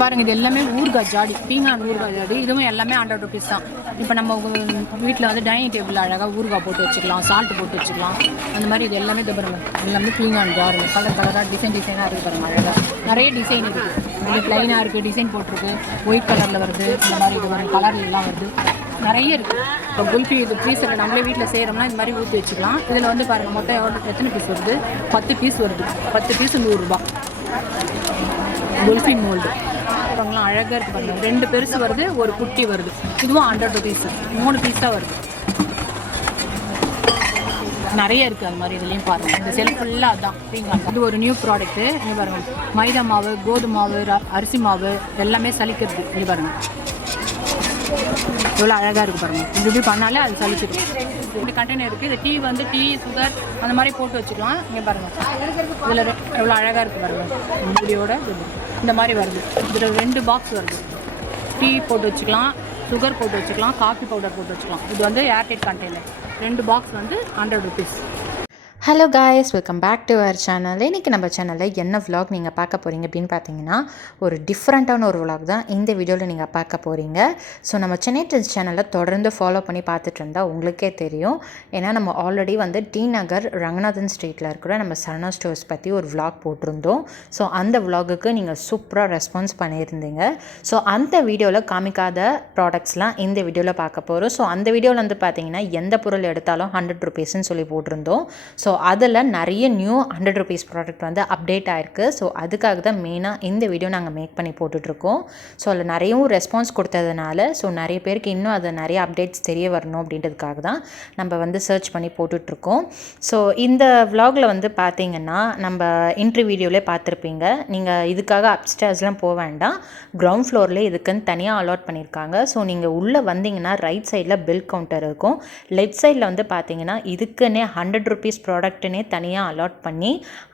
பாருங்கள், இது எல்லாமே ஊறுகாய் ஜாடி, பீங்கான் ஊறுகாய் ஜாடி. இதுவும் எல்லாமே 100 ருபீஸ் தான். இப்போ நம்ம வீட்டில் வந்து டைனிங் டேபிள் அழகாக ஊறுகாய் போட்டு வச்சுக்கலாம், சால்ட்டு போட்டு வச்சுக்கலாம். அந்த மாதிரி இது எல்லாமே இது பாருங்கள், எல்லாமே பீங்கான் ஜாரு. கலர் கலராக டிசைனாக இருக்குது பாருங்கள். அழகாக நிறைய டிசைன் இருக்குது. இது ப்ளைனாக இருக்குது, டிசைன் போட்டிருக்கு, ஒயிட் கலரில் வருது, இந்த மாதிரி இது வரும், கலர்லாம் வருது, நிறைய இருக்குது. இப்போ குல்ஃபி இது ஃப்ரீசரில் நம்மளே வீட்டில் செய்கிறோம்னா இந்த மாதிரி ஊற்றி வச்சுக்கலாம். இதில் வந்து பாருங்கள், மொத்தம் எத்தனை பீஸ் வருது? 10 பீஸ் வருது. 10 பீஸ் 100 ரூபா. குல்ஃபி மோல்டு அப்புறம்லாம் அழகாக இருக்குது பாருங்கள். 2 பெருசு வருது, ஒரு குட்டி வருது. இதுவும் 100 ருபீஸ். 3 பீஸ் தான் வருது. நிறைய இருக்குது அது மாதிரி. இதுலேயும் பாருங்கள், இந்த செல்ஃப் ஃபுல்லாக அதுதான் பீங்கான். இது ஒரு நியூ ப்ராடக்ட்டு. இது பாருங்கள், மைதா மாவு, கோதுமை மாவு, அரிசி மாவு எல்லாமே சலிக்கிறது. இது பாருங்கள் எவ்வளோ அழகாக இருக்குது பாருங்கள். இப்படி பண்ணாலே அது சலிச்சிடும். இந்த கண்டெய்னர் இருக்குது. இது டீ வந்து டீ, சுகர் அந்த மாதிரி போட்டு வச்சுக்கலாம். இங்கே பாருங்கள், இதில் எவ்வளோ அழகாக இருக்குது பாருங்கள். மூடியோட இந்த மாதிரி வருது. இதில் 2 பாக்ஸ் வருது. டீ போட்டு வச்சுக்கலாம், சுகர் போட்டு வச்சுக்கலாம், காஃபி பவுடர் போட்டு வச்சுக்கலாம். இது வந்து ஏர்டைட் கண்டெய்னர். 2 பாக்ஸ் வந்து 100 rupees. Hello guys, welcome back to our channel. இன்றைக்கி நம்ம சேனலில் என்ன விலாக் நீங்கள் பார்க்க போகிறீங்க அப்படின்னு பார்த்தீங்கன்னா, ஒரு டிஃப்ரெண்ட்டான ஒரு விலாக் தான் இந்த வீடியோவில் நீங்கள் பார்க்க போகிறீங்க. ஸோ நம்ம சென்னை ட்ரெண்ட்ஸ் சேனலில் தொடர்ந்து ஃபாலோ பண்ணி பார்த்துட்டு இருந்தால் உங்களுக்கே தெரியும். ஏன்னா நம்ம ஆல்ரெடி வந்து டி நகர் ரங்கநாதன் ஸ்ட்ரீட்டில் இருக்கிற நம்ம சரணா ஸ்டோர்ஸ் பற்றி ஒரு விலாக் போட்டிருந்தோம். ஸோ அந்த விலாகுக்கு நீங்கள் சூப்பராக ரெஸ்பான்ஸ் பண்ணியிருந்தீங்க. ஸோ அந்த வீடியோவில் காமிக்காத ப்ராடக்ட்ஸ்லாம் இந்த வீடியோவில் பார்க்க போகிறோம். ஸோ அந்த வீடியோவில் வந்து பார்த்தீங்கன்னா எந்த பொருள் எடுத்தாலும் 100 ருபீஸ்ன்னு சொல்லி போட்டிருந்தோம். ஸோ அதில் நிறைய நியூ 100 ருபீஸ் ப்ராடக்ட் வந்து அப்டேட் ஆகிருக்கு. ஸோ அதுக்காக தான் மெயினாக இந்த வீடியோ நாங்கள் மேக் பண்ணி போட்டுட்ருக்கோம். ஸோ அதில் நிறையவும் ரெஸ்பான்ஸ் கொடுத்ததுனால ஸோ நிறைய பேருக்கு இன்னும் அது நிறைய அப்டேட்ஸ் தெரிய வரணும் அப்படின்றதுக்காக தான் நம்ம வந்து சர்ச் பண்ணி போட்டுட்ருக்கோம். ஸோ இந்த விலாகில் வந்து பார்த்திங்கன்னா நம்ம இன்ட்ரி வீடியோவிலே பார்த்துருப்பீங்க. நீங்கள் இதுக்காக அப்ஸ்டேர்ஸ்லாம் போக வேண்டாம், கிரவுண்ட் ஃப்ளோர்லேயே இதுக்குன்னு தனியாக அலாட் பண்ணியிருக்காங்க. ஸோ நீங்கள் உள்ளே வந்தீங்கன்னா ரைட் சைடில் பில் கவுண்டர் இருக்கும். லெஃப்ட் சைடில் வந்து பார்த்தீங்கன்னா இதுக்குன்னே 100 ருபீஸ் ப்ராடக்ட்டுனே தனியாக அலாட் பண்ணி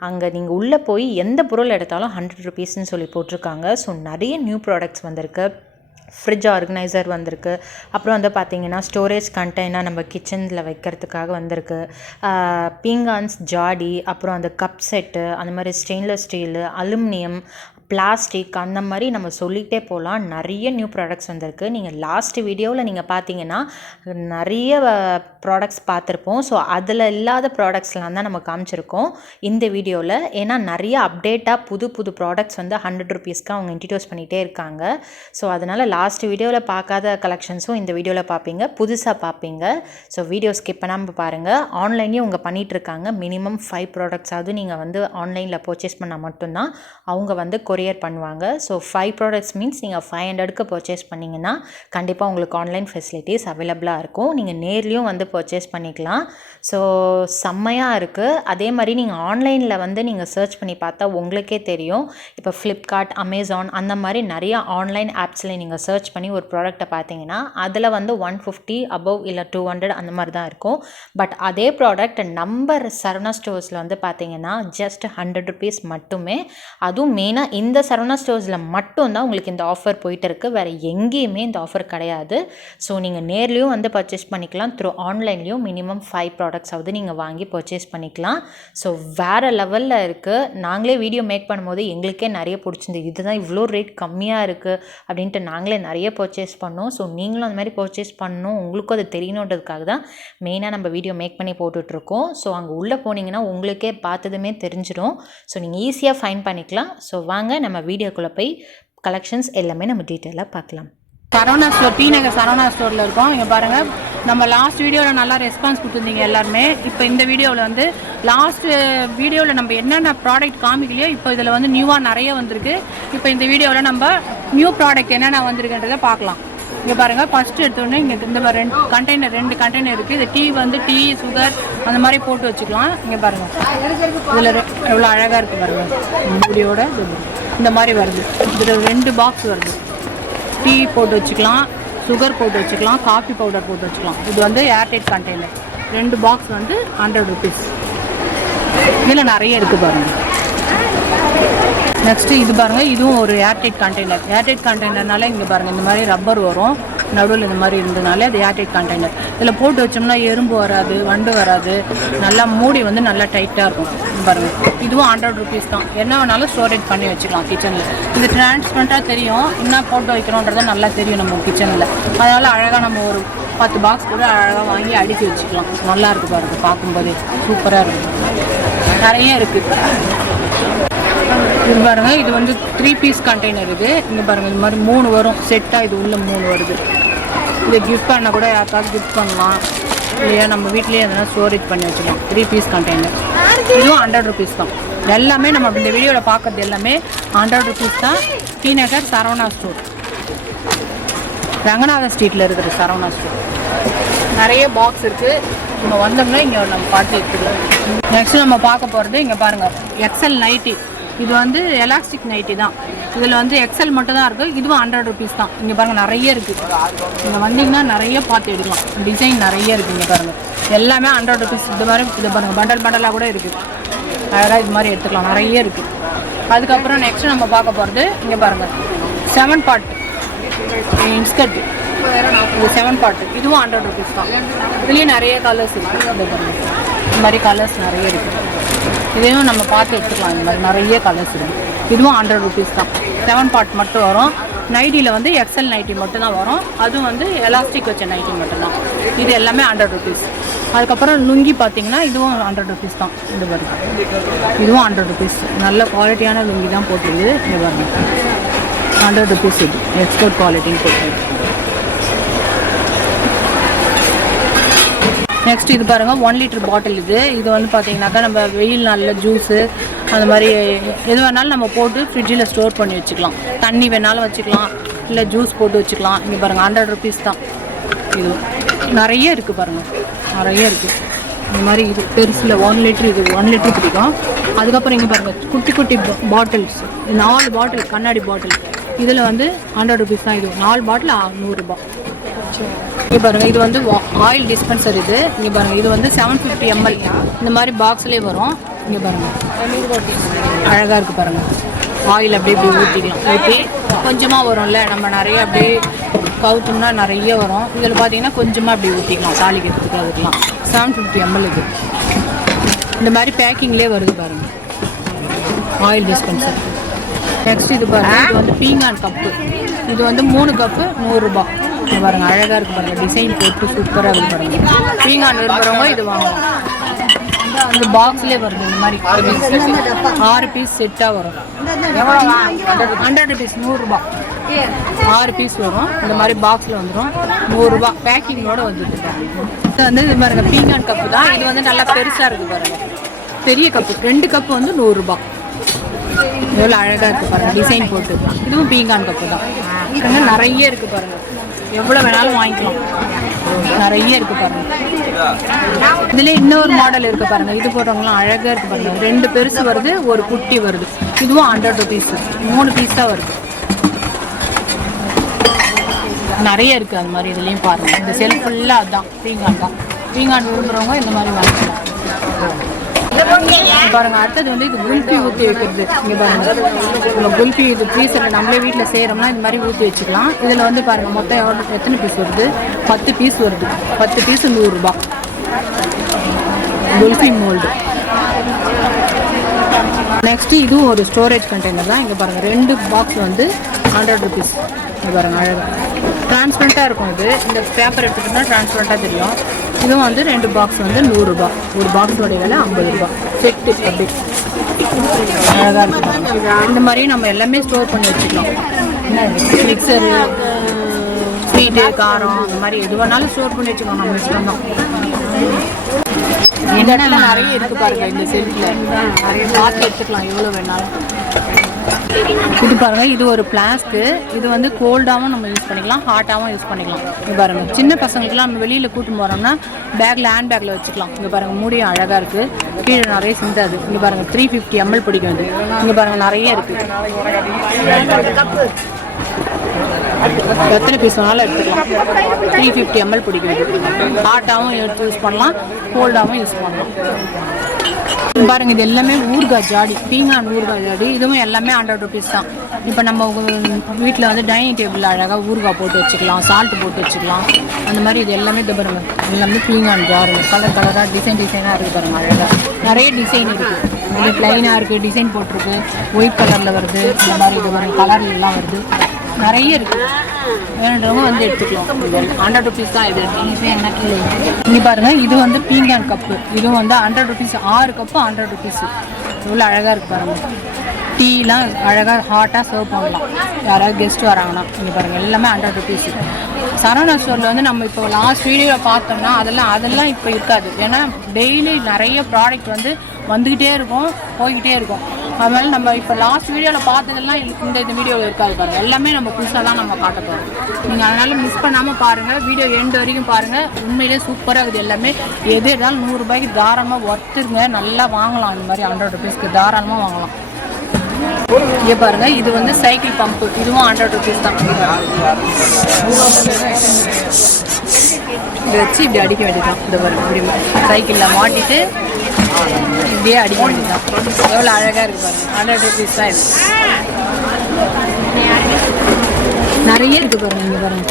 அங்கே நீங்கள் உள்ளே போய் எந்த பொருள் எடுத்தாலும் 100 ருபீஸ்ன்னு சொல்லி போட்டிருக்காங்க. ஸோ நிறைய நியூ ப்ராடக்ட்ஸ் வந்திருக்கு. ஃப்ரிட்ஜ் ஆர்கனைசர் வந்திருக்கு. அப்புறம் வந்து பார்த்திங்கன்னா ஸ்டோரேஜ் கண்டெய்னர் நம்ம கிச்சனில் வைக்கிறதுக்காக வந்திருக்கு. பீங்கான்ஸ் ஜாடி, அப்புறம் அந்த கப் செட்டு, அந்த மாதிரி ஸ்டெயின்லெஸ் ஸ்டீலு, அலுமினியம், பிளாஸ்டிக், அந்த மாதிரி நம்ம சொல்லிகிட்டே போகலாம். நிறைய நியூ ப்ராடக்ட்ஸ் வந்திருக்கு. நீங்கள் லாஸ்ட் வீடியோவில் நீங்கள் பார்த்தீங்கன்னா நிறைய ப்ராடக்ட்ஸ் பார்த்துருப்போம். ஸோ அதில் இல்லாத ப்ராடக்ட்ஸ்லாம் தான் நம்ம காமிச்சிருக்கோம் இந்த வீடியோவில். ஏன்னா நிறைய அப்டேட்டாக புது புது ப்ராடக்ட்ஸ் வந்து 100 ருபீஸ்க்கு அவங்க இன்ட்ரடியூஸ் பண்ணிகிட்டே இருக்காங்க. ஸோ அதனால் லாஸ்ட் வீடியோவில் பார்க்காத கலெக்ஷன்ஸும் இந்த வீடியோவில் பார்ப்பீங்க, புதுசாக பார்ப்பீங்க. ஸோ வீடியோ ஸ்கிப் பண்ணாமல் பாருங்கள். ஆன்லைன்லேயும் அவங்க பண்ணிகிட்ருக்காங்க. மினிமம் 5 ப்ராடக்ட்ஸாவது நீங்கள் வந்து ஆன்லைனில் பர்ச்சேஸ் பண்ணால் மட்டும்தான் அவங்க வந்து கொரியர் பண்ணுவாங்க. ஸோ 5 ப்ராடக்ட்ஸ் மீன்ஸ் நீங்கள் 500க்கு பர்ச்சேஸ் பண்ணிங்கன்னா கண்டிப்பாக உங்களுக்கு ஆன்லைன் ஃபெசிலிட்டிஸ் அவைலபிளாக இருக்கும். நீங்கள் நேர்லேயும் வந்து பர்ச்சேஸ் பண்ணிக்கலாம். ஸோ செம்மையாக இருக்குது. அதே மாதிரி நீங்கள் ஆன்லைனில் வந்து நீங்கள் சர்ச் பண்ணி பார்த்தா உங்களுக்கே தெரியும். இப்போ ஃப்ளிப்கார்ட், அமேசான் அந்த மாதிரி நிறையா ஆன்லைன் ஆப்ஸில் நீங்கள் சர்ச் பண்ணி ஒரு ப்ராடக்ட்டை பார்த்தீங்கன்னா அதில் வந்து 150 அபவ் இல்லை 200 அந்த மாதிரி தான் இருக்கும். பட் அதே ப்ராடக்ட் நம்ம சரவணா ஸ்டோர்ஸில் வந்து பார்த்தீங்கன்னா ஜஸ்ட் 100 ருபீஸ் மட்டுமே. அதுவும் மெயினாக இந்த சரவணா ஸ்டோர்ஸில் மட்டும்தான் உங்களுக்கு இந்த ஆஃபர் போயிட்டு இருக்குது. வேறு எங்கேயுமே இந்த ஆஃபர் கிடையாது. ஸோ நீங்கள் நேர்லேயும் வந்து பர்ச்சேஸ் பண்ணிக்கலாம், த்ரூ ஆன்லைன்லேயும் மினிமம் 5 ப்ராடக்ட்ஸாவது நீங்கள் வாங்கி பர்ச்சேஸ் பண்ணிக்கலாம். ஸோ வேறு லெவலில் இருக்குது. நாங்களே வீடியோ மேக் பண்ணும்போது எங்களுக்கே நிறைய பிடிச்சிருந்து. இதுதான் இவ்வளோ ரேட் கம்மியாக இருக்குது அப்படின்ட்டு நாங்களே நிறைய பர்ச்சேஸ் பண்ணோம். ஸோ நீங்களும் அந்த மாதிரி பர்ச்சேஸ் பண்ணணும், உங்களுக்கும் அது தெரியணுன்றதுக்காக தான் மெயினாக நம்ம வீடியோ மேக் பண்ணி போட்டுட்ருக்கோம். ஸோ அங்கே உள்ளே போனீங்கன்னா உங்களுக்கே பார்த்ததுமே தெரிஞ்சிடும். ஸோ நீங்கள் ஈஸியாக ஃபைண்ட் பண்ணிக்கலாம். ஸோ வாங்க நம்ம வீடியோக்குள்ளே போய் கலெக்ஷன்ஸ் எல்லாமே நம்ம டீட்டெயிலாக பார்க்கலாம். சரவணா ஸ்டோர், டி நகர் சரவணா ஸ்டோரில் இருக்கோம். இங்கே பாருங்கள், நம்ம லாஸ்ட் வீடியோவில் நல்லா ரெஸ்பான்ஸ் கொடுத்துருந்தீங்க எல்லாருமே. இப்போ இந்த வீடியோவில் வந்து லாஸ்ட் வீடியோவில் நம்ம என்னென்ன ப்ராடக்ட் காமிக்கலையோ இப்போ இதில் வந்து நியூவாக நிறைய வந்திருக்கு. இப்போ இந்த வீடியோவில் நம்ம நியூ ப்ராடக்ட் என்னென்ன வந்திருக்குன்றதை பார்க்கலாம். இங்கே பாருங்கள், ஃபஸ்ட்டு எடுத்தோடனே இங்கே இந்த மாதிரி 2 கண்டெய்னர் இருக்குது. இது டீ வந்து டீ, சுகர் அந்த மாதிரி போட்டு வச்சுக்கலாம். இங்கே பாருங்கள், இதில் எவ்வளோ அழகாக இருக்குது பாருங்கள். மூடியோட இந்த மாதிரி வருது. இதில் 2 பாக்ஸ் வருது. டீ போட்டு வச்சுக்கலாம், சுகர் போட்டு வச்சுக்கலாம், காஃபி பவுடர் போட்டு வச்சுக்கலாம். இது வந்து ஏர்டைட் கண்டெய்னர். 2 பாக்ஸ் வந்து 100 ருபீஸ். இதில் நிறைய இருக்குது பாருங்கள். நெக்ஸ்ட்டு இது பாருங்கள், இதுவும் ஒரு ஏர்டைட் கண்டெய்னர். ஏர்டைட் கண்டெய்னர்னால இங்கே பாருங்கள் இந்த மாதிரி ரப்பர் வரும். நடுவில் இந்த மாதிரி இருந்ததுனால அது ஏர்டைட் கண்டெய்னர். இதில் போட்டு வச்சோம்னா எறும்பு வராது, வண்டு வராது, நல்லா மூடி வந்து நல்லா டைட்டாக இருக்கும். பாருங்கள், இதுவும் 100 rupees தான். என்ன வேணாலும் ஸ்டோரேஜ் பண்ணி வச்சுக்கலாம் கிச்சனில். இது டிரான்ஸ்பரண்ட்டாக தெரியும், என்ன போட்டு வைக்கிறோன்றதை நல்லா தெரியும் நம்ம கிச்சனில். அதனால் அழகாக நம்ம ஒரு 10 பாக்ஸ் கூட அழகாக வாங்கி அடுக்கி வச்சுக்கலாம். நல்லா இருக்குது பாருங்கள், பார்க்கும்போதே சூப்பராக இருக்குது. நிறைய இருக்குது. இது பாருங்கள், இது வந்து 3 piece கண்டெய்னர். இது இங்கே பாருங்கள், இது மாதிரி 3 வரும் செட்டாக. இது உள்ள 3 வருது. இதை கிஃப்ட் பண்ண கூட யாருக்காவது கிஃப்ட் பண்ணலாம், இல்லையா நம்ம வீட்லேயே எதனா ஸ்டோரேஜ் பண்ணி வச்சுக்கலாம். 3 piece கண்டெய்னர். இதுவும் 100 rupees தான். எல்லாமே நம்ம இந்த வீடியோவில் பார்க்குறது எல்லாமே 100 rupees தான். டி நகர் சரவணா ஸ்டோர், ரங்கநாத ஸ்ட்ரீட்டில் இருக்கிற சரவணா ஸ்டோர். நிறைய பாக்ஸ் இருக்குது. நம்ம வந்தோம்னா இங்கே நம்ம பார்த்து எடுத்துக்கலாம். நெக்ஸ்ட் நம்ம பார்க்க போகிறது இங்கே பாருங்கள், எக்ஸல் நைட்டி. இது வந்து எலாஸ்டிக் நைட்டி தான். இதில் வந்து எக்ஸல் மட்டும் தான் இருக்குது. இதுவும் 100 rupees தான். இங்கே பாருங்கள், நிறைய இருக்குது. இங்கே வந்தீங்கன்னா நிறைய பார்த்து எடுக்கலாம். டிசைன் நிறைய இருக்குது. இங்கே பாருங்கள், எல்லாமே 100 rupees. இது மாதிரி இது பாருங்கள், பண்டலாக கூட இருக்குது. அழகாக இது மாதிரி எடுத்துக்கலாம், நிறைய இருக்குது. அதுக்கப்புறம் நெக்ஸ்ட் நம்ம பார்க்க போகிறது இங்கே பாருங்கள், 7 part இன்ஸ்கர்ட். இது 7 part. இதுவும் 100 rupees தான். இதுலேயும் நிறைய கலர்ஸ் இருக்குது. இந்த பாருங்கள், இந்த மாதிரி கலர்ஸ் நிறைய இருக்குது. இதையும் நம்ம பார்த்து எடுத்துக்கலாம். இந்த மாதிரி நிறைய கலர்ஸ் இருக்குது. இதுவும் 100 rupees தான். 7 part மட்டும் வரும். நைட்டியில் வந்து எக்ஸல் நைட்டி மட்டும் தான் வரும். அதுவும் வந்து எலாஸ்டிக் வச்ச நைட்டி மட்டும்தான். இது எல்லாமே 100 rupees. அதுக்கப்புறம் லுங்கி பார்த்தீங்கன்னா இதுவும் 100 rupees தான். இது பாருங்க, இதுவும் 100 rupees. நல்ல குவாலிட்டியான லுங்கி தான் போட்டுருது. இது பாருங்க, 100 rupees. இது எக்ஸ்போர்ட் குவாலிட்டின்னு போட்டுருக்கு. நெக்ஸ்ட் இது பாருங்கள், 1 liter பாட்டில். இது வந்து பார்த்தீங்கன்னாக்கா நம்ம வெயில் நாளில் ஜூஸு அந்த மாதிரி எது வேணாலும் நம்ம போட்டு ஃப்ரிட்ஜில் ஸ்டோர் பண்ணி வச்சுக்கலாம். தண்ணி வேணாலும் வச்சுக்கலாம், இல்லை ஜூஸ் போட்டு வச்சுக்கலாம். இங்கே பாருங்கள், 100 rupees தான். இது நிறைய இருக்குது பாருங்கள், நிறைய இருக்குது. இந்த மாதிரி இது பெருசில் 1 liter. இது 1 liter பிடிக்கும். அதுக்கப்புறம் இங்கே பாருங்கள், குட்டி குட்டி பாட்டில்ஸ். 4 பாட்டில் கண்ணாடி பாட்டில். இதில் வந்து 100 rupees தான். இது 4 பாட்டில் 100 ரூபா. இங்கே பாருங்கள், இது வந்து ஆயில் டிஸ்பென்சர். இது இங்கே பாருங்கள், இது வந்து 750 ml. இந்த மாதிரி பாக்ஸ்லேயே வரும். இங்கே பாருங்கள், அழகாக இருக்குது பாருங்கள். ஆயில் அப்படியே இப்படி ஊற்றிக்கலாம். ஊற்றி கொஞ்சமாக வரும்ல, நம்ம நிறைய அப்படியே கவுத்தோம்னா நிறைய வரும். இதில் பார்த்தீங்கன்னா கொஞ்சமாக அப்படி ஊற்றிக்கலாம், தாளிக்கிறதுக்கு அதுக்கெலாம். 750 ml. இது இந்த மாதிரி பேக்கிங்லேயே வருது பாருங்கள், ஆயில் டிஸ்பென்சர். நெக்ஸ்ட் இது பாருங்கள், இது வந்து பீங்கான் கப்பு. இது வந்து 3 கப்பு 100 ரூபா. இது பாருங்கள், அழகாக இருக்குது பாருங்கள், டிசைன் போட்டு சூப்பராக இருக்குது பாருங்கள். பீங்கான் விரும்புகிறவங்க இது வாங்கலாம். இந்த பாக்ஸ்லேயே வருது. இந்த மாதிரி 6 piece செட்டாக வரும். 100 rupees, 100 ரூபா. 6 piece வரும். இந்த மாதிரி பாக்ஸில் வந்துடும். 100 ரூபா பேக்கிங்கோட வந்துட்டு. இது வந்து இது பாருங்கள், பீங்கான் கப்பு தான். இது வந்து நல்லா பெருசாக இருக்குது பாருங்கள், பெரிய கப்பு. 2 கப்பு வந்து 100 ரூபா. எவ்வளோ அழகாக இருக்குது பாருங்கள், டிசைன் போட்டு. இதுவும் பீங்கான் கப்பு தான். இன்னும் நிறைய இருக்குது பாருங்கள், எவ்வளோ வேணாலும் வாங்கிக்கலாம். நிறைய இருக்குது பாருங்கள். இதில் இன்னொரு மாடல் இருக்குது பாருங்கள். இது போடுறவங்களாம் அழகாக இருக்குது பாருங்கள். 2 பெருசு வருது, ஒரு குட்டி வருது. இதுவும் 100 rupees. 3 piece தான் வருது. நிறைய இருக்குது அது மாதிரி. இதுலேயும் பாருங்கள், இந்த செல் ஃபுல்லாக அதுதான் பீங்கான் தான். பீங்கான் விரும்புகிறவங்க இந்த மாதிரி வாங்கிக்கலாம். பாருங்கள், அடுத்தது வந்து இது குல்ஃபி ஊற்றி வைக்கிறது. இங்கே பாருங்கள், நம்ம குல்ஃபி இது பீஸில் நம்மளே வீட்டில் செய்கிறோம்னா இந்த மாதிரி ஊற்றி வச்சுக்கலாம். இதில் வந்து பாருங்கள், மொத்தம் எத்தனை பீஸ் வருது? 10 piece வருது. 10 piece 100 ரூபா. குல்ஃபி மோல்டு. நெக்ஸ்ட்டு இதுவும் ஒரு ஸ்டோரேஜ் கண்டெய்னர் தான். இங்கே பாருங்கள், 2 பாக்ஸ் வந்து 100 rupees. இங்கே பாருங்கள், அழகாக டிரான்ஸ்பரண்ட்டாக இருக்கும். இது இந்த பேப்பர் எடுத்துக்கிட்டோம்னா டிரான்ஸ்பரண்ட்டாக தெரியும். இதுவும் வந்து 2 பாக்ஸ் வந்து 100 ரூபா. ஒரு பாக்ஸோடைய விலை 50 ரூபா. செட்டு அப்படி அழகாக இருக்கும். இந்த மாதிரி நம்ம எல்லாமே ஸ்டோர் பண்ணி வச்சுக்கலாம். மிக்சரு, ஸ்வீட்டு, காரம், இந்த மாதிரி எது வேணாலும் ஸ்டோர் பண்ணி வச்சுக்கலாம். நம்ம இஷ்டம் தான். என்னெல்லாம் நிறைய இருக்குது பாருங்கள், இந்த செல்ஃபில் நிறைய பார்த்து எடுத்துக்கலாம் எவ்வளோ வேணாலும். இது பாருங்கள், இது ஒரு பிளாஸ்க்கு. இது வந்து கோல்டாகவும் நம்ம யூஸ் பண்ணிக்கலாம், ஹாட்டாகவும் யூஸ் பண்ணிக்கலாம். இது பாருங்கள், சின்ன பசங்களுக்குலாம் நம்ம வெளியில் கூட்டின்னு போகிறோம்னா பேக்கில், ஹேண்ட் பேக்கில் வச்சுக்கலாம். இங்கே பாருங்கள், மூடியும் அழகாக இருக்குது. கீழே நிறைய சிந்தாது. இங்கே பாருங்கள், 350 ml பிடிக்கும் இது. இங்கே பாருங்கள், நிறைய இருக்குது. எத்தனை பீஸ் வேணாலும் எடுத்துக்கலாம். 350 ml பிடிக்கும் இது. ஹாட்டாகவும் எடுத்து யூஸ் பண்ணலாம், கோல்டாகவும் யூஸ் பண்ணலாம். பாருங்க இது எல்லாமே ஊறுகாய் ஜாடி, பீங்கான் ஊறுகாய் ஜாடி. இதுவும் எல்லாமே 100 rupees தான். இப்போ நம்ம வீட்டில் வந்து டைனிங் டேபிள் அழகாக ஊறுகாய் போட்டு வச்சுக்கலாம், சால்ட் போட்டு வச்சுக்கலாம். அந்த மாதிரி இது எல்லாமே இது பாருங்க, எல்லாமே பீங்கான் ஜாரு. கலர் கலராக டிசைனாக இருக்குது பாருங்க. அழகாக நிறைய டிசைன் இருக்குது. இது ப்ளைனாக இருக்குது, டிசைன் போட்டிருக்கு, ஒயிட் கலரில் வருது. இந்த மாதிரி இது பாருங்க, கலர்லாம் வருது, நிறைய இருக்குது. வேணுன்றவங்க வந்து எடுத்துக்கலாம். 100 rupees தான் இது. இங்கே பாருங்கள், இது வந்து பீங்கான் கப்பு. இதுவும் வந்து 100 rupees. 6 cup 100 rupees. இவ்வளோ அழகாக இருக்குது பாருங்கள். டீலாம் அழகாக ஹாட்டாக சர்வ் பண்ணலாம் யாராவது கெஸ்ட் வராங்கன்னா. இங்கே பாருங்கள், எல்லாமே 100 rupees. சரவணா ஸ்டோரில் வந்து நம்ம இப்போ லாஸ்ட் வீடியோவில் பார்த்தோம்னா அதெல்லாம் இப்போ இருக்காது. ஏன்னா டெய்லி நிறைய ப்ராடக்ட் வந்து வந்துக்கிட்டே இருக்கும், போய்கிட்டே இருக்கும். அதனால நம்ம இப்போ லாஸ்ட் வீடியோவில் பார்த்ததெல்லாம் இந்த வீடியோவில் இருக்காது பாருங்கள். எல்லாமே நம்ம புதுசாக தான் நம்ம காட்ட போகிறோம். நீங்கள் அதனால் மிஸ் பண்ணாமல் பாருங்கள், வீடியோ எண்டு வரைக்கும் பாருங்கள். உண்மையிலே சூப்பராக இருக்குது எல்லாமே. எது இருந்தாலும் 100 ரூபாய்க்கு தாராளமாக ஒர்த்துருங்க, நல்லா வாங்கலாம். இந்த மாதிரி 100 rupeesக்கு தாராளமாக வாங்கலாம். இங்கே பாருங்க, இது வந்து சைக்கிள் பம்பு. இதுவும் 100 rupees தான். இதை வச்சு இப்படி அடிக்க வேண்டியதான். இந்த பாருங்க, இப்படி சைக்கிளில் மாட்டிட்டு இப்படியே அடிக்க வேண்டியதான். எவ்வளோ அழகாக இருக்குது பாருங்க. 100 rupees தான் இது. நிறைய இருக்குது பாருங்க. இங்கே பாருங்க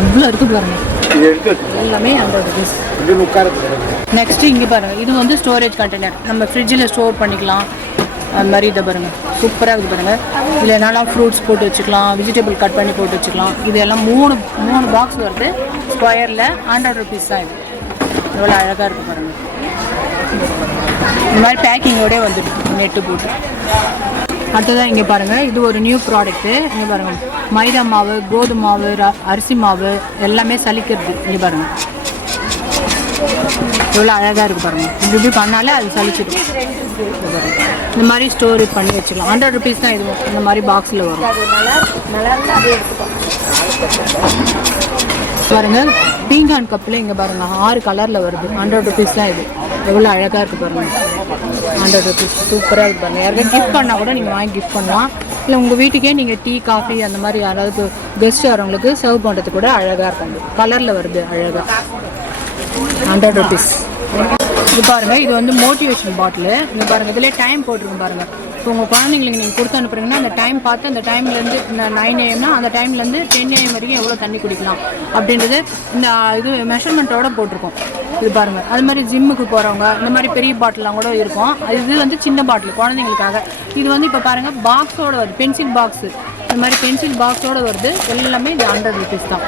எவ்வளோ இருக்குது பாருங்க. எல்லாமே 100 rupees. நெக்ஸ்ட் இங்கே பாருங்க, இது வந்து ஸ்டோரேஜ் கண்டெய்னர். நம்ம ஃப்ரிட்ஜில் ஸ்டோர் பண்ணிக்கலாம். அது மாதிரி இதை பாருங்கள், சூப்பராக இருக்குது பாருங்கள். இதில் என்னெல்லாம் ஃப்ரூட்ஸ் போட்டு வச்சுக்கலாம், வெஜிடபிள் கட் பண்ணி போட்டு வச்சுக்கலாம். இது எல்லாம் மூணு பாக்ஸ் வருது ஸ்கொயரில். 100 rupees தான் இது. எவ்வளோ அழகாக இருக்குது பாருங்கள். இந்த மாதிரி பேக்கிங்கோடே வந்துட்டு நெட்டு போட்டு. அடுத்ததான் இங்கே பாருங்கள், இது ஒரு நியூ ப்ராடக்ட்டு. இங்கே பாருங்கள், மைதா மாவு, கோதுமை மாவு, அரிசி மாவு எல்லாமே சலிக்கிறது. இங்கே பாருங்கள் எவ்வளோ அழகாக இருக்குது பாருங்கள். இப்படி பண்ணாலே அது சலிச்சிடும். இந்த மாதிரி ஸ்டோர் பண்ணி வச்சுக்கலாம். 100 rupees தான் இது. இந்த மாதிரி பாக்ஸில் வரும் பாருங்கள். பீங்கான் கப்பில் இங்கே பாருங்கள் 6 கலரில் வருது. 100 rupees தான் இது. எவ்வளோ அழகாக இருக்குது பாருங்கள். 100 rupees சூப்பராக இருக்குது பாருங்கள். யாருக்கும் கிஃப்ட் பண்ணால் கூட நீங்கள் வாங்கி கிஃப்ட் பண்ணலாம். இல்லை உங்கள் வீட்டுக்கே நீங்கள் டீ காஃபி அந்த மாதிரி யாராவது கெஸ்ட் வரவங்களுக்கு சர்வ் பண்ணுறதுக்கு கூட அழகாக இருக்கும். கலரில் வருது அழகாக. 100 rupees. இது பாருங்கள், இது வந்து மோட்டிவேஷன் பாட்டிலு. இங்கே பாருங்கள், இதிலே டைம் போட்டிருக்கும் பாருங்கள். இப்போ உங்கள் குழந்தைங்களுக்கு நீங்கள் கொடுத்து அனுப்புறீங்கன்னா அந்த டைம் பார்த்து அந்த டைம்லேருந்து 9 AM அந்த டைம்லேருந்து 10 AM வரைக்கும் எவ்வளோ தண்ணி குடிக்கலாம் அப்படின்றது இந்த இது மெஷர்மெண்ட்டோட போட்டிருக்கோம். இது பாருங்கள், அது மாதிரி ஜிம்முக்கு போகிறவங்க இந்த மாதிரி பெரிய பாட்டிலாம் கூட இருக்கும். இது வந்து சின்ன பாட்டில் குழந்தைங்களுக்காக. இது வந்து இப்போ பாருங்கள் பாக்ஸோடு வருது, பென்சில் பாக்ஸு. இந்த மாதிரி பென்சில் பாக்ஸோடு வருது. எல்லாமே இது 100 rupees தான்.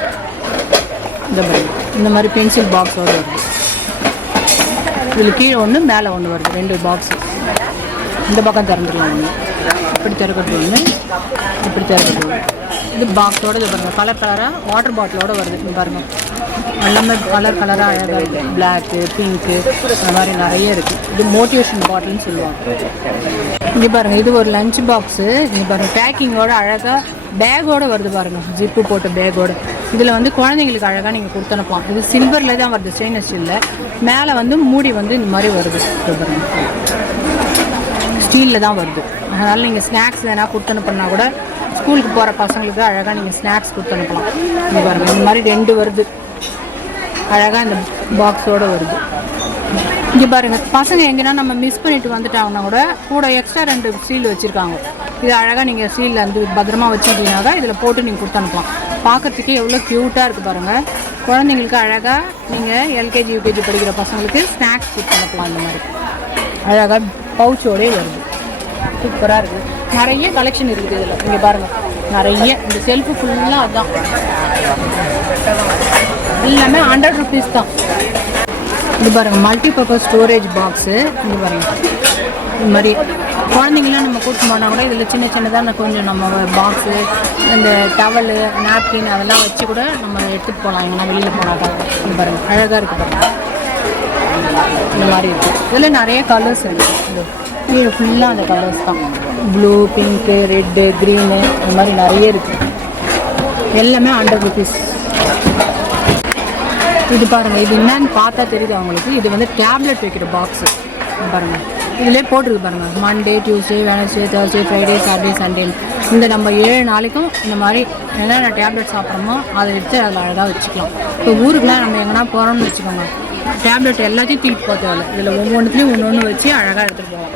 இந்த மாதிரி பென்சில் பாக்ஸோடு வருது. இதில் கீழே ஒன்று மேலே ஒன்று வருது, 2 பாக்ஸு. இந்த பக்கம் திறந்துடலாம். ஒன்று இப்படி திறக்கிறது, ஒன்று இப்படி திறக்கிறது. இது பாக்ஸோடு இது பாருங்கள், கலர் கலராக வாட்டர் பாட்டிலோடு வருது. இது பாருங்கள், எல்லாமே கலர் கலராக அழகாக இருக்குது. பிளாக்கு, பிங்க்கு, இந்த மாதிரி நிறைய இருக்குது. இது மோட்டிவேஷன் பாட்டில்னு சொல்லுவாங்க. இங்கே பாருங்கள், இது ஒரு லஞ்ச் பாக்ஸு. இங்கே பாருங்கள், பேக்கிங்கோட அழகாக பேக்கோடு வருது பாருங்கள், ஜிப்பு போட்ட பேக்கோடு. இதில் வந்து குழந்தைங்களுக்கு அழகாக நீங்கள் கொடுத்து அனுப்பலாம். இது சில்வரில் தான் வருது, ஸ்டெயின்லெஸ் ஸ்டீலில். மேலே வந்து மூடி வந்து இந்த மாதிரி வருது. ஸ்டீலில் தான் வருது. அதனால் நீங்கள் ஸ்நாக்ஸ் எதனா கொடுத்து அனுப்பினா கூட ஸ்கூலுக்கு போகிற பசங்களுக்கு அழகாக நீங்கள் ஸ்நாக்ஸ் கொடுத்து அனுப்பலாம். இங்கே பாருங்கள், இந்த மாதிரி 2 வருது அழகாக இந்த பாக்ஸோடு வருது. இங்கே பாருங்கள், பசங்க எங்கன்னா நம்ம மிஸ் பண்ணிட்டு வந்துட்டாங்கன்னா கூட எக்ஸ்ட்ரா 2 ஸ்டீல் வச்சுருக்காங்க. இது அழகாக நீங்கள் ஸ்டீலில் வந்து பத்திரமா வச்சுக்கிட்டீங்கன்னா தான் இதில் போட்டு நீங்கள் கொடுத்து அனுப்பலாம். பார்க்குறதுக்கே எவ்வளோ க்யூட்டாக இருக்குது பாருங்கள். குழந்தைங்களுக்கு அழகாக நீங்கள் LKG UKG படிக்கிற பசங்களுக்கு ஸ்நாக்ஸ் கொடுத்து அனுப்பலாம். இந்த மாதிரி அழகாக பவுச்சோடே வருது. சூப்பராக இருக்குது. நிறைய கலெக்ஷன் இருக்குது இதில். இங்கே பாருங்கள், நிறைய இந்த செல்ஃபு ஃபுல்லாக அதுதான். எல்லாமே 100 rupees தான். இது பாருங்கள், மல்டிபர்பஸ் ஸ்டோரேஜ் பாக்ஸு. இது பாருங்கள், இது மாதிரி குழந்தைங்களாம் நம்ம கூட்டு போனால் கூட இதில் சின்ன சின்னதாக கொஞ்சம் நம்ம பாக்ஸு, இந்த டவலு, நாப்கின் அதெல்லாம் வச்சு கூட நம்ம எடுத்துகிட்டு போகலாம். எங்கன்னா வெளியில் போனாக்கா. இது பாருங்கள், அழகாக இருக்குது பாருங்கள். இந்த மாதிரி இருக்குது. இதில் நிறைய கலர்ஸ் இருக்குது. இது கீழே ஃபுல்லாக அந்த கலர்ஸ் தான். ப்ளூ, பிங்க்கு, ரெட்டு, க்ரீனு, இந்த மாதிரி நிறைய இருக்குது. எல்லாமே 100 rupees. இது பாருங்கள், இது என்னன்னு பார்த்தா தெரியுது அவங்களுக்கு. இது வந்து டேப்லெட் வைக்கிற பாக்ஸு பாருங்கள். இதிலே போட்டிருக்கு பாருங்கள், Monday, Tuesday, Wednesday, Thursday, Friday, Saturday, Sunday. இந்த நம்ம 7 நாளைக்கும் இந்த மாதிரி என்னென்ன டேப்லெட் சாப்பிட்றோமோ அதை எடுத்து அதில் அழகாக வச்சுக்கலாம். இப்போ ஊருக்குலாம் நம்ம எங்கன்னா போகிறோம்னு வச்சுக்கோங்க, டேப்லெட் எல்லாத்தையும் தூக்கிட்டு போத்தேவை. இதில் ஒவ்வொன்றுத்துலேயும் ஒன்று வச்சு அழகாக எடுத்துகிட்டு போவோம்.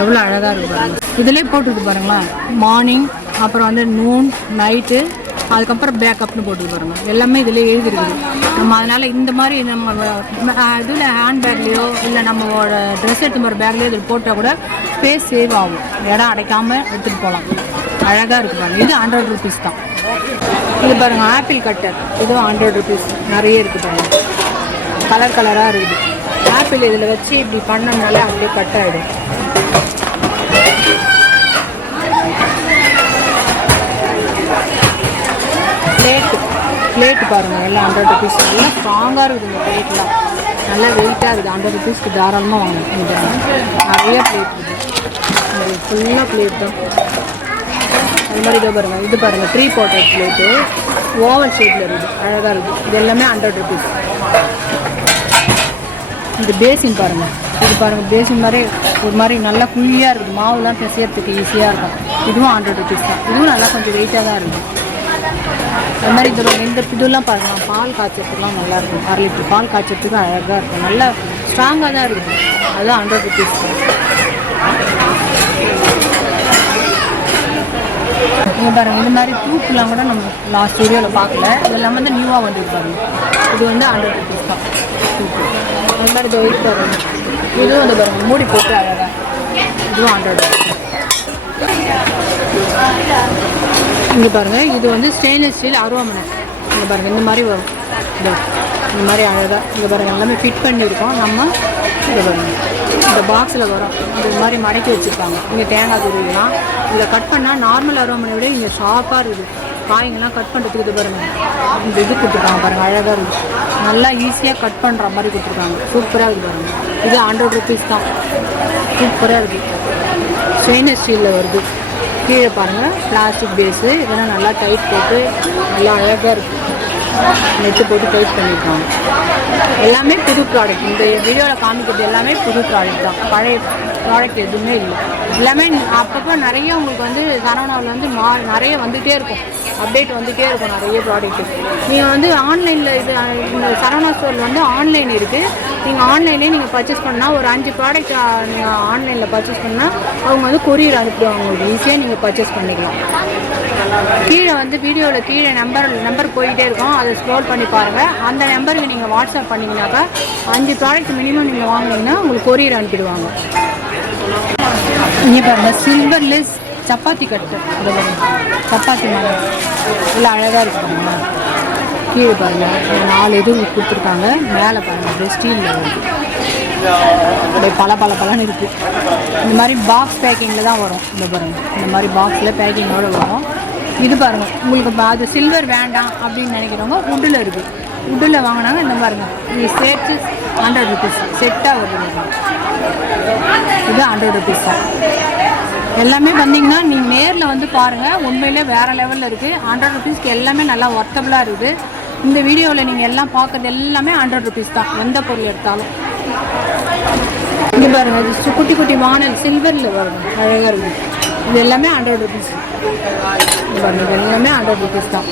எவ்வளோ அழகாக இருக்கு பாருங்கள். இதிலே போட்டுருக்கு பாருங்களேன். மார்னிங், அப்புறம் வந்து நூன், நைட்டு, அதுக்கப்புறம் பேக்கப்னு போட்டு பாருங்கள். எல்லாமே இதில் எழுதிருக்குது. நம்ம அதனால் இந்த மாதிரி நம்ம இதில் ஹேண்ட் பேக்லேயோ இல்லை நம்மளோட ட்ரெஸ் எடுத்து போகிற பேக்லேயோ இதில் போட்டால் கூட ஸ்பேஸ் சேவ் ஆகும். இடம் அடைக்காமல் எடுத்துகிட்டு போகலாம். அழகாக இருக்குது பாருங்கள். இது 100 rupees தான். இது பாருங்கள் ஆப்பிள் கட்டர். இதுவும் 100 rupees. நிறைய இருக்குது பாருங்கள். கலர் கலராக இருக்குது. ஆப்பிள் இதில் வச்சு இப்படி பண்ணோம்னாலே அப்படியே கட் ஆகிடும். பிளேட்டு பாருங்கள். எல்லாம் 100 rupees. எல்லாம் ஸ்ட்ராங்காக இருக்குது. இந்த பிளேட்லாம் நல்லா வெயிட்டாக இருக்குது. 100 rupeesக்கு தாராளமாக வாங்கணும். இது நிறைய பிளேட் இருக்குது. ஃபுல்லாக பிளேட் தான். அது மாதிரி இதை பாருங்கள். இது பாருங்கள் 3 போட்டட் பிளேட்டு. ஓவல் ஷேப்பில் இருக்குது. அழகாக இருக்குது. இது எல்லாமே 100 rupees. இது பேசின் பாருங்கள். இது பாருங்கள் பேசின் மாதிரி ஒரு மாதிரி நல்லா குழியாக இருக்குது. மாவுலாம் பிசையறதுக்கு ஈஸியாக இருக்கும். இதுவும் 100 rupees தான். இதுவும் நல்லா கொஞ்சம் வெயிட்டாக தான் இருக்குது. அது மாதிரி இந்த இதெல்லாம் பாருங்கள். பால் காய்ச்சறதுக்குலாம் நல்லாயிருக்கும். 1 லிட்டர் பால் காய்ச்சறதுக்கு அழகாக இருக்கும். நல்லா ஸ்ட்ராங்காக தான் இருக்குது. அதுதான் 100 rupees. இங்கே பாருங்கள். இந்த மாதிரி ப்ரூஃப்லாம் கூட நம்ம லாஸ்ட் வீடியோவில் பார்க்கல. இதெல்லாம் வந்து நியூவாக வந்துருப்பாங்க. இது வந்து 100 rupees தான். அது மாதிரி இது வெயிட் பாருங்கள். இதுவும் வந்து பாருங்கள் மூடி போட்டு அழகாக. இதுவும் 100 rupees. இங்கே பாருங்கள். இது வந்து ஸ்டெயின்லெஸ் ஸ்டீல் அருவாமனை. இங்கே பாருங்கள். இந்த மாதிரி வரும். இந்த மாதிரி அழகாக இங்கே பாருங்கள். எல்லாமே ஃபிட் பண்ணியிருக்கோம். நம்ம இங்கே பாருங்கள். இந்த பாக்ஸில் வரும். இந்த மாதிரி மடக்கி வச்சுருக்காங்க. இங்கே தேங்காய் துருவிலாம் இதில் கட் பண்ணால் நார்மல் அருவாமனை விட இங்கே ஷார்ப்பாக இருக்குது. காய்ங்கெல்லாம் கட் பண்ணுறதுக்கு இது பாருங்கள். இந்த இது கொடுத்துருக்காங்க பாருங்கள். அழகாக இருக்குது. நல்லா ஈஸியாக கட் பண்ணுற மாதிரி கொடுத்துருக்காங்க. சூப்பராக இருக்குது பாருங்கள். இது 100 rupees தான். சூப்பராக இருக்குது. ஸ்டெயின்லெஸ் ஸ்டீலில் வருது. கீழே பாருங்கள் பிளாஸ்டிக் பேஸு. இதெல்லாம் நல்லா டைட் போட்டு நல்லா அழகாக இருக்குது. நெட்டு போட்டு டைட் பண்ணியிருக்காங்க. எல்லாமே புது ப்ராடக்ட். இந்த வீடியோவில் காமிக்கிறது எல்லாமே புது ப்ராடக்ட் தான். பழைய ப்ராடக்ட் எதுவுமே இல்லை. எல்லாமே அப்பப்போ நிறைய உங்களுக்கு வந்து சரவணாவில் வந்து நிறைய வந்துகிட்டே இருக்கும். அப்டேட் வந்துகிட்டே இருக்கும். நிறைய ப்ராடக்ட்டு நீங்கள் வந்து ஆன்லைனில் இது இந்த சரவணா ஸ்டோரில் வந்து ஆன்லைன் இருக்குது. நீங்கள் ஆன்லைன்லேயே நீங்கள் பர்ச்சேஸ் பண்ணால் ஒரு 5 ப்ராடக்ட் நீங்கள் ஆன்லைனில் பர்ச்சேஸ் பண்ணால் அவங்க வந்து கொரியர் அனுப்பிடுவாங்க. உங்களுக்கு ஈஸியாக நீங்கள் பர்ச்சேஸ் பண்ணிக்கலாம். கீழே வந்து வீடியோவில் கீழே நம்பர் போயிட்டே இருக்கும். அதை ஸ்க்ரோல் பண்ணி பாருங்கள். அந்த நம்பருக்கு நீங்கள் வாட்ஸ்அப் பண்ணிங்கனாக்கா 5 ப்ராடக்ட் மினிமம் நீங்கள் வாங்கினீங்கன்னா உங்களுக்கு கொரியர் அனுப்பிடுவாங்க. இங்கே பாருங்கள் சில்வர்லெஸ் சப்பாத்தி கட்டு. அதை பாருங்கள். சப்பாத்தி மாதிரி இல்லை அழகாக இருக்குது பாருங்கள். கீழே பாருங்கள். 4 இது கொடுத்துருக்காங்க. மேலே பாருங்கள். அப்படியே ஸ்டீலில் வருது. அப்படியே பலன்னு இருக்குது. இந்த மாதிரி பாக்ஸ் பேக்கிங்கில் தான் வரும். இந்த பாருங்கள். இந்த மாதிரி பாக்ஸில் பேக்கிங்கோடு வரும். இது பாருங்கள். உங்களுக்கு அது சில்வர் வேண்டாம் அப்படின்னு நினைக்கிறவங்க வுட்டில் இருக்குது. வுட்டில் வாங்கினாங்க. இந்த பாருங்கள். இது சேர்த்து 100 rupees செட்டாக வருது. இது 100 rupees தான். எல்லாமே வந்தீங்கன்னா நீங்கள் நேரில் வந்து பாருங்கள். உண்மையிலே வேறு லெவலில் இருக்குது. 100 rupeesக்கு எல்லாமே நல்லா ஒர்த்தபுளாக இருக்குது. இந்த வீடியோவில் நீங்கள் எல்லாம் பார்க்குறது எல்லாமே 100 rupees தான். எந்த பொருள் எடுத்தாலும். இங்கே பாருங்கள். இது குட்டி குட்டி வானல் சில்வரில் வருது. அழகாக இருக்குது. இது எல்லாமே 100 rupees. இது பாருங்கள். இது எல்லாமே 100 rupees தான்.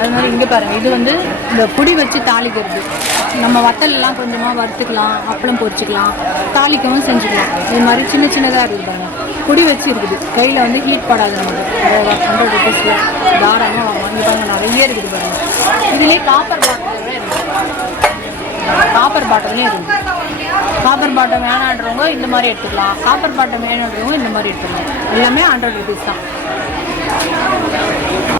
அது மாதிரி இங்கே பாருங்கள். இது வந்து இந்த புடி வச்சு தாளிக்கிறது. நம்ம வத்தலெல்லாம் கொஞ்சமாக வறுத்துக்கலாம். அப்பளம் பொரிச்சிக்கலாம். தாளிக்கவும் செஞ்சுக்கலாம். இது மாதிரி சின்னதாக இருக்குது பாருங்கள். புடி வச்சு இருக்குது. கையில் வந்து ஹீட் படாது. நமக்கு 100 rupeesல தாராளமாக வாங்கி பாருங்கள். நிறைய இருக்குது பாருங்கள். இதுலேயே காப்பர் பாட்டிலே இருக்குது. காப்பர் பாட்டிலே இருக்குது. காப்பர் பாட்டம் வேணான்றவங்க இந்த மாதிரி எடுத்துக்கலாம். காப்பர் பாட்டம் வேணுன்றவங்க இந்த மாதிரி எடுத்துக்கலாம். எல்லாமே 100 rupees தான்.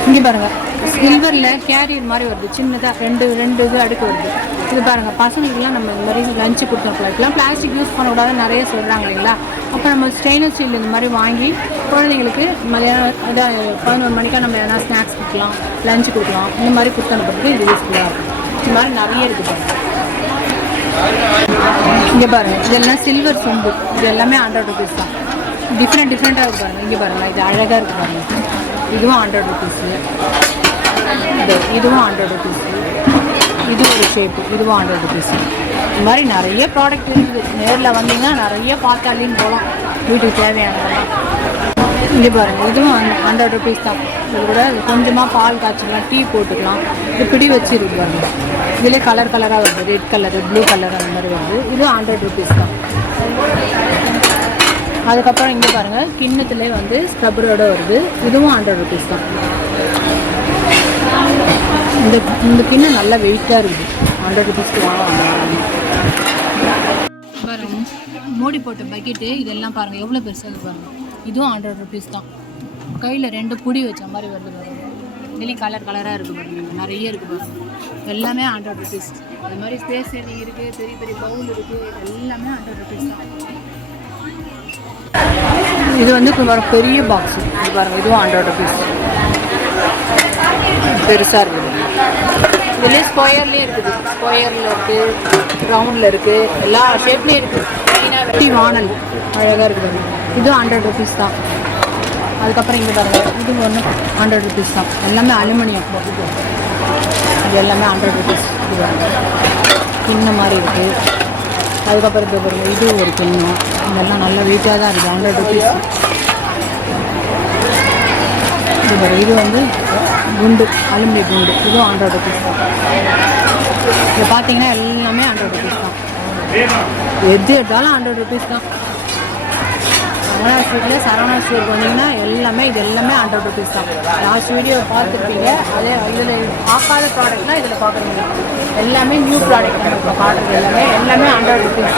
இங்கே பாருங்கள். சில்வரில் கேரியர் மாதிரி வருது. சின்னதாக ரெண்டு இது அடுக்கு வருது. இது பாருங்கள். பசங்களுக்குலாம் நம்ம இந்த மாதிரி லஞ்சு கொடுத்துருக்கலாம். இப்போலாம் பிளாஸ்டிக் யூஸ் பண்ணக்கூடாதுன்னு நிறைய சொல்கிறாங்க இல்லைங்களா. அப்போ நம்ம ஸ்டெயின்லெஸ் ஸ்டீல் இந்த மாதிரி வாங்கி குழந்தைங்களுக்கு மதியானம் அதான் 11 மணிக்காக நம்ம எதனா ஸ்நாக்ஸ் கொடுக்கலாம், லஞ்சு கொடுக்கலாம். இந்த மாதிரி கொடுத்து அனுப்புறதுக்கு இது யூஸ்ஃபுல்லாக இருக்கும். இந்த மாதிரி நிறைய இருக்குது பாருங்கள். இங்கே பாருங்கள். இதெல்லாம் சில்வர் சொம்பு. இது எல்லாமே 100 rupees தான். டிஃப்ரெண்ட்டாக இருக்குது பாருங்கள். இங்கே பாருங்கள். இது அழகாக இருக்குது பாருங்கள். இதுவும் 100 rupees. இதுவும் 100 rupees. இது ஒரு ஷேப்பு. இதுவும் 100 rupees. இந்த மாதிரி நிறைய ப்ராடக்ட் இருக்குது. நேரில் வந்தீங்கன்னா நிறைய பார்த்தாலின்னு போகலாம். வீட்டுக்கு தேவையானதெல்லாம் இங்கே பாருங்கள், இதுவும் 100 ருபீஸ் தான். இது கூட கொஞ்சமாக பால் காய்ச்சிக்கலாம், டீ போட்டுக்கலாம். இது பிடி வச்சு இருக்கு பாருங்க. இதிலே கலர் கலராக வருது, ரெட் கலரு, ப்ளூ கலர் அந்த மாதிரி வருது. இதுவும் 100 ருபீஸ் தான். அதுக்கப்புறம் இங்கே பாருங்கள், கிண்ணத்துலேயே வந்து ஸ்க்ரப்பரோடு வருது. இதுவும் 100 ருபீஸ் தான். இந்த கிண்ணம் நல்லா வெயிட்டாக இருக்குது. 100 ருபீஸ்க்கு வாங்க. பாருங்க, மூடி போட்ட பக்கெட்டு இதெல்லாம் பாருங்கள் எவ்வளோ பெருசாக இருக்குது பாருங்கள். இதுவும் 100 ருபீஸ் தான். கையில் 2 புடி வச்ச மாதிரி வருது பாருங்கள். இதுலேயும் கலர் கலராக இருக்குது பாருங்கள், நிறைய இருக்குது பாருங்கள். எல்லாமே 100 ருபீஸ். அது மாதிரி ஸ்டேஷனரி இருக்குது, பெரிய பெரிய பவுல் இருக்குது, எல்லாமே 100 ருபீஸ் தான். இது வந்து பெரிய பாக்ஸு, இது பாருங்கள், இதுவும் 100 ருபீஸ். பெருசாக இருக்குது. இதுலேயே ஸ்கொயர்லேயே இருக்குது, ஸ்கொயரில் இருக்குது, ரவுண்டில் இருக்குது, எல்லா ஷேப்லேயும் இருக்குது. மெயினாக வெட்டி வானல் அழகாக இருக்குது. இதுவும் 100 ருபீஸ் தான். அதுக்கப்புறம் இங்கே பாருங்கள், இது ஒன்று 100 ருபீஸ் தான். எல்லாமே அலுமினியம், இது எல்லாமே 100 ருபீஸ். இது பாருங்கள், கிண்ணம் மாதிரி இருக்குது. அதுக்கப்புறம் இது பாருங்கள், இது ஒரு கிண்ணம். இதெல்லாம் நல்லா வெயிட்டாக தான் இருக்குது, 100 ருபீஸ். இது பாருங்கள், இது வந்து குண்டு, அலுமினிய குண்டு, இதுவும் 100 ருபீஸ் தான். இது பார்த்தீங்கன்னா எல்லாமே 100 ருபீஸ் தான். எது எடுத்தாலும் 100 ருபீஸ் தான். சரவணா ஸ்வீட்டில் சரவணா ஸ்வீட் வந்தீங்கன்னா எல்லாமே இது எல்லாமே 100 ருபீஸ் தான். லாஸ்ட் வீடியோ பார்த்துருப்பீங்க. அதே இதில் பார்க்காத ப்ராடக்ட்லாம் இதில் பார்க்குற முடியும். எல்லாமே நியூ ப்ராடக்ட் நம்ம இப்போ காட்டுறது எல்லாமே 100 ருபீஸ்.